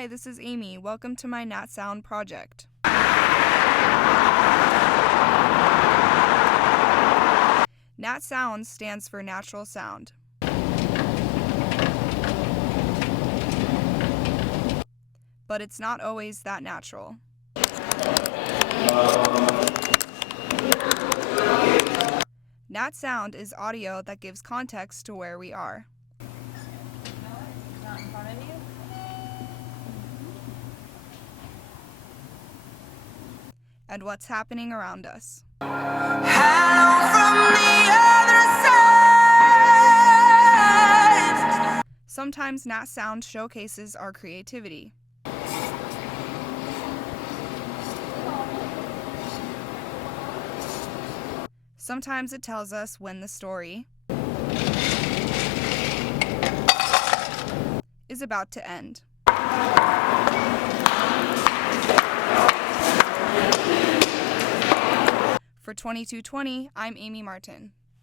Hi, this is Amy. Welcome to my Nat Sound project. Nat Sound stands for natural sound. But it's not always that natural. Nat Sound is audio that gives context to where we are. Not in front of you? And what's happening around us. Hello from the other side. Sometimes Nat Sound showcases our creativity. Sometimes it tells us when the story is about to end. For 2220, I'm Amy Martin.